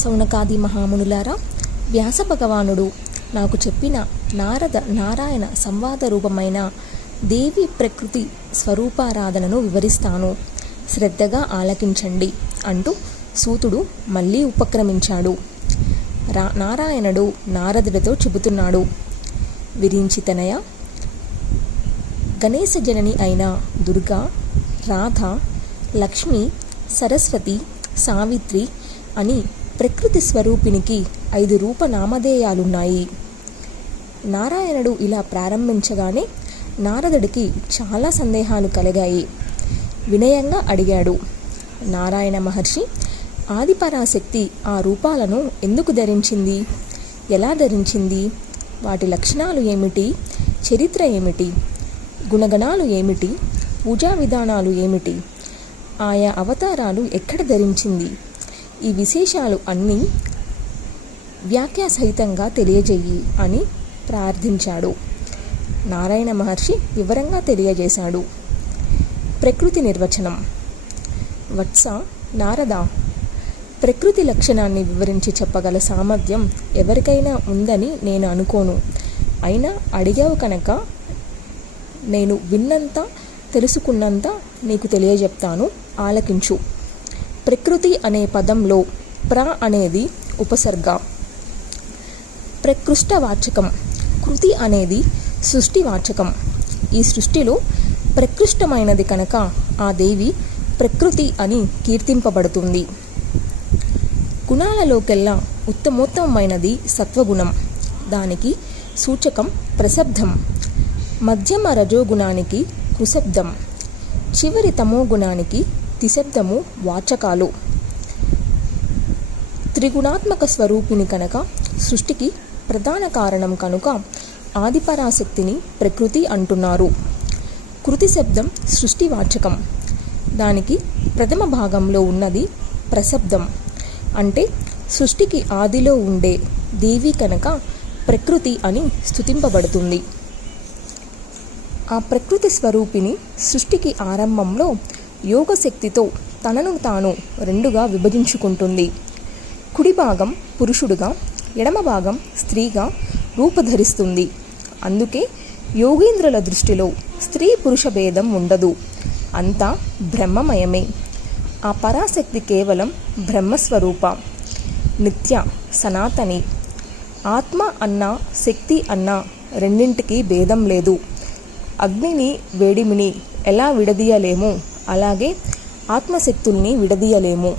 సౌనకాది మహామునులారా, వ్యాస భగవానుడు నాకు చెప్పిన నారాయణ సంవాద రూపమైన దేవి ప్రకృతి స్వరూపారాధనను వివరిస్తాను, శ్రద్ధగా ఆలకించండి అంటూ సూతుడు మళ్ళీ ఉపక్రమించాడు. నారాయణుడు నారదుడితో చెబుతున్నాడు. విరించితనయ, గణేశ జనని అయిన దుర్గా, రాధ, లక్ష్మి, సరస్వతి, సావిత్రి అని ప్రకృతి స్వరూపినికి 5 రూపనామధేయాలున్నాయి. నారాయణుడు ఇలా ప్రారంభించగానే నారదుడికి చాలా సందేహాలు కలిగాయి. వినయంగా అడిగాడు. నారాయణ మహర్షి, ఆదిపరాశక్తి ఆ రూపాలను ఎందుకు ధరించింది? ఎలా ధరించింది? వాటి లక్షణాలు ఏమిటి? చరిత్ర ఏమిటి? గుణగణాలు ఏమిటి? పూజా విధానాలు ఏమిటి? ఆయా అవతారాలు ఎక్కడ ధరించింది? ఈ విశేషాలు అన్నీ వ్యాఖ్యాసహితంగా తెలియజేయి అని ప్రార్థించాడు. నారాయణ మహర్షి వివరంగా తెలియజేశాడు. ప్రకృతి నిర్వచనం. వత్స నారద, ప్రకృతి లక్షణాన్ని వివరించి చెప్పగల సామర్థ్యం ఎవరికైనా ఉందని నేను అనుకోను. అయినా అడిగావు కనుక నేను విన్నంత, తెలుసుకున్నంత నీకు తెలియజెప్తాను, ఆలకించు. ప్రకృతి అనే పదంలో ప్ర అనేది ఉపసర్గ, ప్రకృష్టవాచకం. కృతి అనేది సృష్టివాచకం. ఈ సృష్టిలో ప్రకృష్టమైనది కనుక ఆ దేవి ప్రకృతి అని కీర్తింపబడుతుంది. గుణాలలోకెల్లా ఉత్తమోత్తమైనది సత్వగుణం. దానికి సూచకం ప్రశబ్దం. మధ్యమ రజోగుణానికి కుశబ్దం. చివరి తమోగుణానికి తిశబ్దము వాచకాలు. త్రిగుణాత్మక స్వరూపిణి కనుక, సృష్టికి ప్రధాన కారణం కనుక ఆదిపరాశక్తిని ప్రకృతి అంటున్నారు. కృతి శబ్దం సృష్టివాచకం. దానికి ప్రథమ భాగంలో ఉన్నది ప్రశబ్దం. అంటే సృష్టికి ఆదిలో ఉండే దేవి కనుక ప్రకృతి అని స్తుతింపబడుతుంది. ఆ ప్రకృతి స్వరూపిణి సృష్టికి ఆరంభంలో యోగశక్తితో తనను తాను 2గా విభజించుకుంటుంది. కుడి భాగం పురుషుడుగా, ఎడమ భాగం స్త్రీగా రూపధరిస్తుంది. అందుకే యోగీంద్రుల దృష్టిలో స్త్రీ పురుష భేదం ఉండదు. అంతా బ్రహ్మమయమే. ఆ పరాశక్తి కేవలం బ్రహ్మస్వరూప, నిత్య, సనాతని. ఆత్మ అన్నా శక్తి అన్నా రెండింటికి భేదం లేదు. అగ్నిని వేడిమిని ఎలా విడదీయలేమో అలాగే ఆత్మశక్తుల్ని విడదీయలేము.